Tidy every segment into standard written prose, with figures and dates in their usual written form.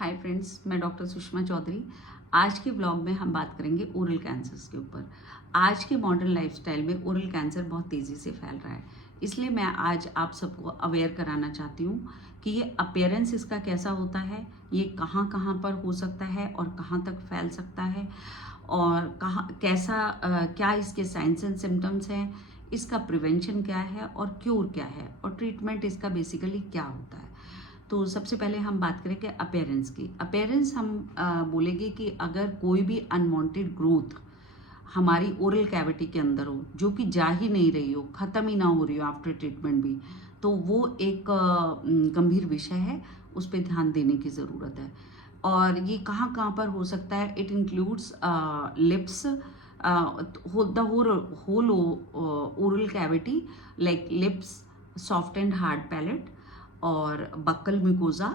Hi friends, मैं doctor Sushma Chaudhary. आज के ब्लॉग में हम बात करेंगे ओरल कैंसर्स के ऊपर। आज के मॉडर्न लाइफस्टाइल में ओरल कैंसर बहुत तेज़ी से फैल रहा है, इसलिए मैं आज आप सबको अवेयर कराना चाहती हूँ कि ये अपीयरेंस इसका कैसा होता है, ये कहाँ कहाँ पर हो सकता है और कहाँ तक फैल सकता है, और कहाँ क्या इसके साइंस एंड सिम्टम्स हैं, इसका प्रिवेंशन क्या है और क्योर क्या है और ट्रीटमेंट इसका बेसिकली क्या होता है। तो सबसे पहले हम बात करें कि अपीयरेंस की। अपीयरेंस हम बोलेंगे कि अगर कोई भी अनवांटेड ग्रोथ हमारी ओरल कैविटी के अंदर हो, जो कि जा ही नहीं रही हो, ख़त्म ही ना हो रही हो आफ्टर ट्रीटमेंट भी, तो वो एक गंभीर विषय है, उस पर ध्यान देने की ज़रूरत है। और ये कहाँ कहाँ पर हो सकता है? It includes lips, the whole oral cavity, like lips, soft and hard palate, और buccal mucosa,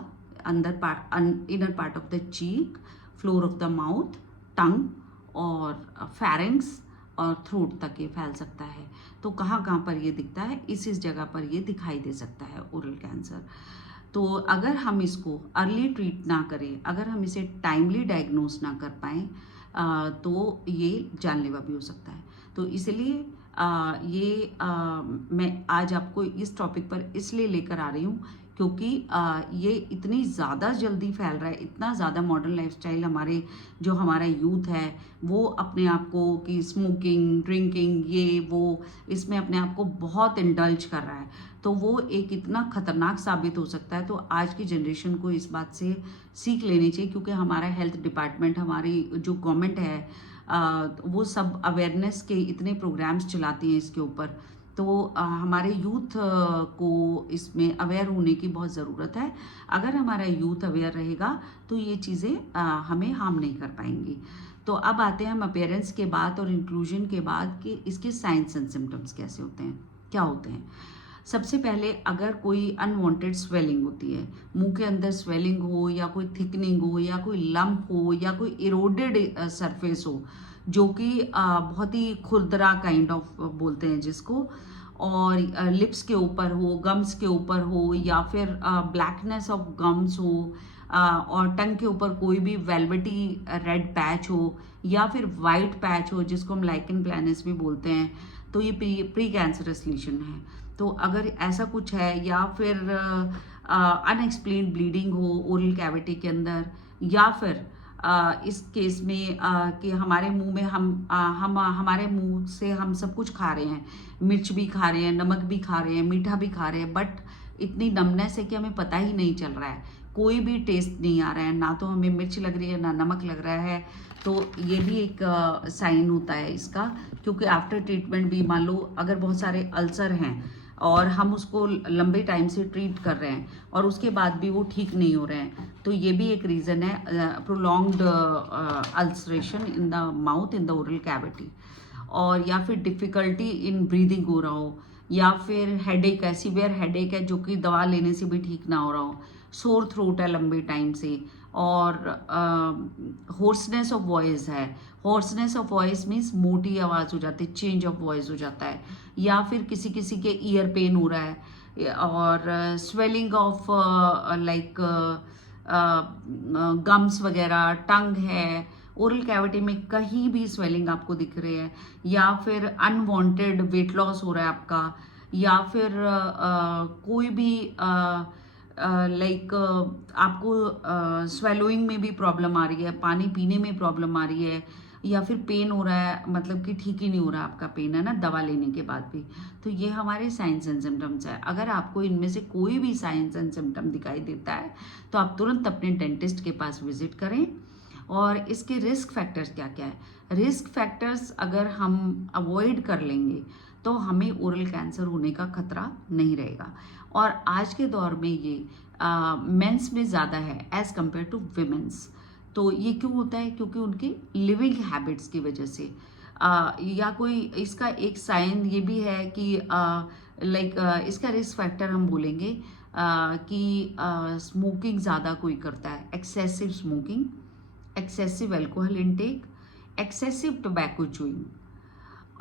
inner part of the cheek, floor of the mouth, tongue और फेरिंग्स और थ्रोट तक ये फैल सकता है। तो कहाँ कहाँ पर ये दिखता है? इस जगह पर ये दिखाई दे सकता है ओरल कैंसर। तो अगर हम इसको अर्ली ट्रीट ना करें, अगर हम इसे टाइमली डायग्नोस ना कर पाएँ, तो ये जानलेवा भी हो सकता है। तो इसलिए मैं आज आपको इस टॉपिक पर इसलिए लेकर आ रही हूँ क्योंकि ये इतनी ज़्यादा जल्दी फैल रहा है, इतना ज़्यादा मॉडर्न लाइफस्टाइल हमारा यूथ है वो अपने आप को कि स्मोकिंग, ड्रिंकिंग, ये वो, इसमें अपने आप को बहुत इंडल्ज कर रहा है। तो वो एक इतना खतरनाक साबित हो सकता है। तो आज की जनरेशन को इस बात से सीख लेनी चाहिए, क्योंकि हमारा हेल्थ डिपार्टमेंट, हमारी जो गवर्नमेंट है, वो सब अवेयरनेस के इतने प्रोग्राम्स चलाती हैं इसके ऊपर। तो हमारे यूथ को इसमें अवेयर होने की बहुत ज़रूरत है। अगर हमारा यूथ अवेयर रहेगा तो ये चीज़ें हमें हार्म नहीं कर पाएंगी। तो अब आते हैं हम अपीयरेंस के बाद और इंक्लूजन के बाद कि इसके साइंस एंड सिम्टम्स कैसे होते हैं, क्या होते हैं। सबसे पहले अगर कोई अनवांटेड स्वेलिंग होती है, मुंह के अंदर स्वेलिंग हो या कोई थिकनिंग हो या कोई लंप हो या कोई इरोडेड सरफेस हो, जो कि बहुत ही खुरदरा काइंड ऑफ बोलते हैं जिसको, और लिप्स के ऊपर हो, गम्स के ऊपर हो, या फिर ब्लैकनेस ऑफ गम्स हो, और टंग के ऊपर कोई भी वेलवेटी रेड पैच हो या फिर वाइट पैच हो जिसको हम लाइकन प्लैनस भी बोलते हैं, तो ये प्री कैंसरस लीजन है। तो अगर ऐसा कुछ है, या फिर अनएक्सप्लेन्ड ब्लीडिंग हो ओरल कैविटी के अंदर, या फिर इस केस में कि हमारे मुंह में हमारे मुंह से हम सब कुछ खा रहे हैं, मिर्च भी खा रहे हैं, नमक भी खा रहे हैं, मीठा भी खा रहे हैं, बट इतनी नमनेस है कि हमें पता ही नहीं चल रहा है, कोई भी टेस्ट नहीं आ रहा है, ना तो हमें मिर्च लग रही है ना नमक लग रहा है। तो ये भी एक साइन होता है इसका, क्योंकि आफ्टर ट्रीटमेंट भी मान लो अगर बहुत सारे अल्सर हैं और हम उसको लंबे टाइम से ट्रीट कर रहे हैं और उसके बाद भी वो ठीक नहीं हो रहे हैं, तो ये भी एक रीज़न है, prolonged ulceration in the mouth, in the oral cavity. और या फिर डिफ़िकल्टी इन ब्रीदिंग हो रहा हो, या फिर हेडेक है, सीवियर हेडेक है जो कि दवा लेने से भी ठीक ना हो रहा हो, सोर थ्रोट है लंबे टाइम से, और होर्सनेस ऑफ वॉइस है। होर्सनेस ऑफ वॉइस मीन्स मोटी आवाज़ हो जाती है, चेंज ऑफ वॉइस हो जाता है, या फिर किसी किसी के ईयर पेन हो रहा है, और स्वेलिंग ऑफ लाइक गम्स वगैरह, टंग है, ओरल कैविटी में कहीं भी स्वेलिंग आपको दिख रही है, या फिर अनवांटेड वेट लॉस हो रहा है आपका, या फिर कोई भी लाइक आपको स्वेलोइंग में भी प्रॉब्लम आ रही है, पानी पीने में प्रॉब्लम आ रही है, या फिर पेन हो रहा है, मतलब कि ठीक ही नहीं हो रहा आपका पेन, है ना, दवा लेने के बाद भी। तो ये हमारे साइंस एंड सिम्टम्स है। अगर आपको इनमें से कोई भी साइंस एंड सिम्टम दिखाई देता है तो आप तुरंत अपने डेंटिस्ट के पास विजिट करें। और इसके रिस्क फैक्टर्स क्या क्या है? रिस्क फैक्टर्स अगर हम अवॉइड कर लेंगे तो हमें ओरल कैंसर होने का खतरा नहीं रहेगा। और आज के दौर में ये मेंस में ज़्यादा है एज कम्पेयर टू विमेंस। तो ये क्यों होता है? क्योंकि उनकी लिविंग हैबिट्स की वजह से, या कोई इसका एक साइन ये भी है कि लाइक इसका रिस्क फैक्टर हम बोलेंगे कि स्मोकिंग ज़्यादा कोई करता है, excessive smoking, excessive alcohol intake, excessive tobacco chewing.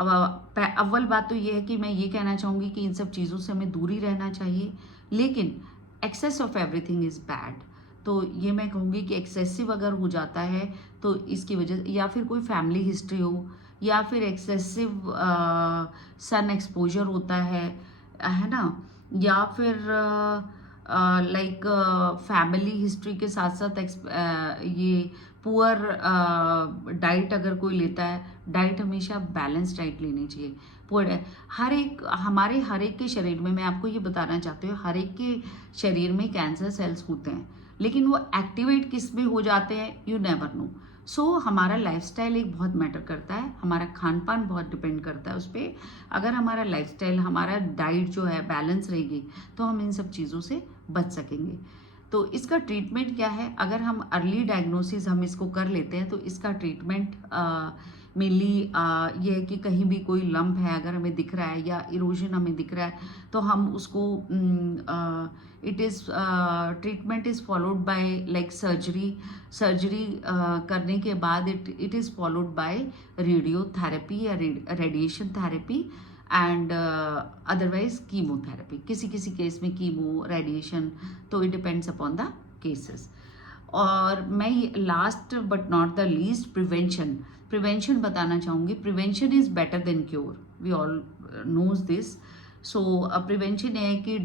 अब अव्वल बात तो ये है कि मैं ये कहना चाहूँगी कि इन सब चीज़ों से हमें दूरी रहना चाहिए, लेकिन excess of everything is bad. तो ये मैं कहूँगी कि एक्सेसिव अगर हो जाता है तो इसकी वजह, या फिर कोई फैमिली हिस्ट्री हो, या फिर एक्सेसिव सन एक्सपोजर होता है ना, या फिर लाइक फैमिली हिस्ट्री के साथ साथ ये पुअर डाइट अगर कोई लेता है, डाइट हमेशा बैलेंस डाइट लेनी चाहिए। पुअर हर एक के शरीर में, मैं आपको ये बताना चाहती हूँ, हर एक के शरीर में कैंसर सेल्स होते हैं, लेकिन वो एक्टिवेट किस में हो जाते हैं, यू नेवर नो। सो हमारा लाइफस्टाइल एक बहुत मैटर करता है, हमारा खान पान बहुत डिपेंड करता है उस पर। अगर हमारा लाइफस्टाइल, हमारा डाइट जो है बैलेंस रहेगी तो हम इन सब चीज़ों से बच सकेंगे। तो इसका ट्रीटमेंट क्या है? अगर हम अर्ली डायग्नोसिस हम इसको कर लेते हैं तो इसका ट्रीटमेंट मेनली ये है कि कहीं भी कोई लंप है अगर हमें दिख रहा है या इरोजन हमें दिख रहा है तो हम उसको treatment is followed by like surgery करने के बाद it is followed by radiotherapy या radiation therapy and otherwise chemotherapy. किसी किसी केस में कीमो, रेडिएशन, तो it depends upon the cases. और मैं last but not the least prevention बताना चाहूँगी। Prevention is better than cure, we all knows this. So prevention है कि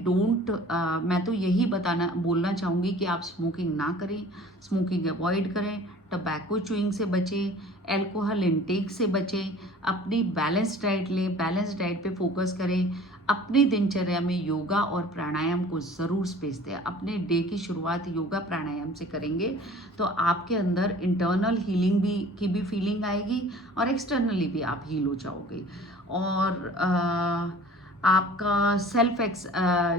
मैं तो यही बोलना चाहूँगी कि आप स्मोकिंग ना करें, स्मोकिंग अवॉइड करें, टबैको च्यूइंग से बचें, एल्कोहल इंटेक से बचें, अपनी बैलेंस डाइट लें, बैलेंस डाइट पे फोकस करें, अपनी दिनचर्या में योगा और प्राणायाम को ज़रूर स्पेस दें। अपने डे की शुरुआत योगा प्राणायाम से करेंगे तो आपके अंदर इंटरनल हीलिंग की भी फीलिंग आएगी और एक्सटर्नली भी आप हील हो जाओगे। और आपका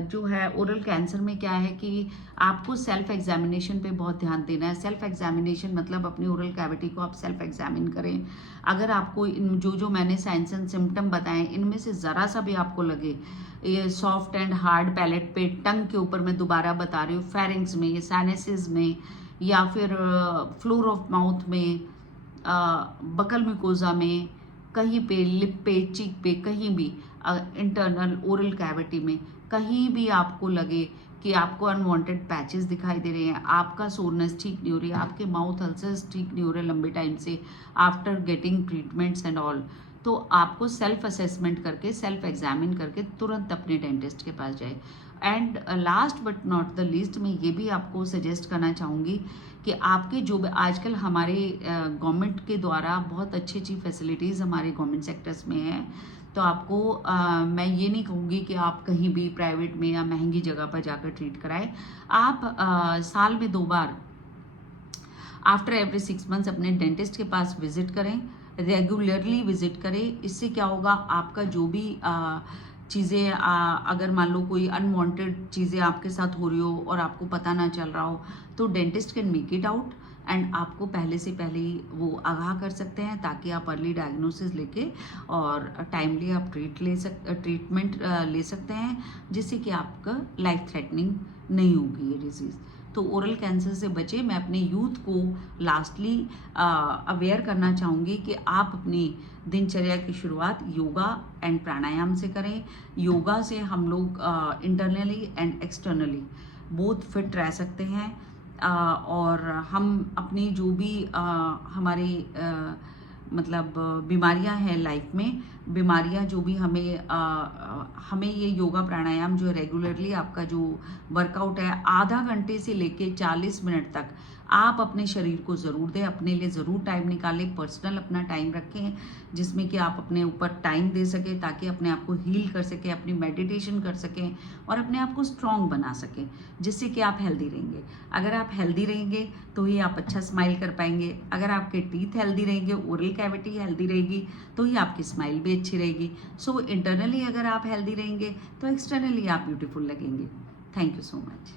जो है ओरल कैंसर में क्या है कि आपको सेल्फ एग्जामिनेशन पे बहुत ध्यान देना है। सेल्फ एग्जामिनेशन मतलब अपनी ओरल कैविटी को आप सेल्फ एग्जामिन करें। अगर आपको जो मैंने साइंस एंड सिम्टम बताएं इनमें से ज़रा सा भी आपको लगे, ये सॉफ्ट एंड हार्ड पैलेट पे, टंग के ऊपर मैं दोबारा बता रही हूँ, फेरिंग्स में, साइनसिस में, या फिर फ्लोर ऑफ माउथ में, बकल म्यूकोजा में, कहीं पे लिप पे, चीक पे, कहीं भी इंटरनल ओरल कैविटी में कहीं भी आपको लगे कि आपको अनवांटेड पैचेस दिखाई दे रहे हैं, आपका सोरनेस ठीक नहीं हो रही है, आपके माउथ अल्सर्स ठीक नहीं हो रहे लंबे टाइम से after getting treatments and all, तो आपको सेल्फ असेसमेंट करके, सेल्फ एग्जामिन करके तुरंत अपने डेंटिस्ट के पास जाए। And last but not the least, मैं ये भी आपको सजेस्ट करना चाहूँगी कि आपके जो आजकल हमारे गवर्नमेंट के द्वारा बहुत अच्छी फैसिलिटीज़ हमारे गवर्नमेंट सेक्टर्स में है, तो आपको मैं ये नहीं कहूँगी कि आप कहीं भी प्राइवेट में या महंगी जगह पर जाकर ट्रीट कराएं। आप साल में 2 बार आफ्टर एवरी 6 मंथ्स अपने डेंटिस्ट के पास विजिट करें, रेगुलरली विजिट करें। इससे क्या होगा, आपका जो भी चीज़ें अगर मान लो कोई अनवांटेड चीज़ें आपके साथ हो रही हो और आपको पता ना चल रहा हो तो dentist can make it out and आपको पहले से पहले ही वो आगाह कर सकते हैं ताकि आप अर्ली डायग्नोसिस लेके और टाइमली आप ट्रीटमेंट ले सकते हैं, जिससे कि आपका लाइफ थ्रेटनिंग नहीं होगी ये डिजीज़। तो ओरल कैंसर से बचे। मैं अपने यूथ को लास्टली अवेयर करना चाहूँगी कि आप अपनी दिनचर्या की शुरुआत योगा एंड प्राणायाम से करें। योगा से हम लोग internally and externally both fit रह सकते हैं और हम अपनी जो भी हमारी मतलब बीमारियां हैं लाइफ में, बीमारियां जो भी हमें ये योगा प्राणायाम जो रेगुलरली आपका जो वर्कआउट है आधा घंटे से लेके 40 मिनट तक आप अपने शरीर को ज़रूर दें, अपने लिए ज़रूर टाइम निकालें, पर्सनल अपना टाइम रखें जिसमें कि आप अपने ऊपर टाइम दे सकें ताकि अपने आप को हील कर सकें, अपनी मेडिटेशन कर सकें और अपने आप को स्ट्रॉन्ग बना सकें, जिससे कि आप हेल्दी रहेंगे। अगर आप हेल्दी रहेंगे तो ही आप अच्छा स्माइल कर पाएंगे। अगर आपके टीथ हेल्दी रहेंगे, ओरल कैविटी हेल्दी रहेगी तो ही आपकी स्माइल भी अच्छी रहेगी। सो इंटरनली अगर आप हेल्दी रहेंगे तो एक्सटर्नली आप ब्यूटीफुल लगेंगे। Thank you so much.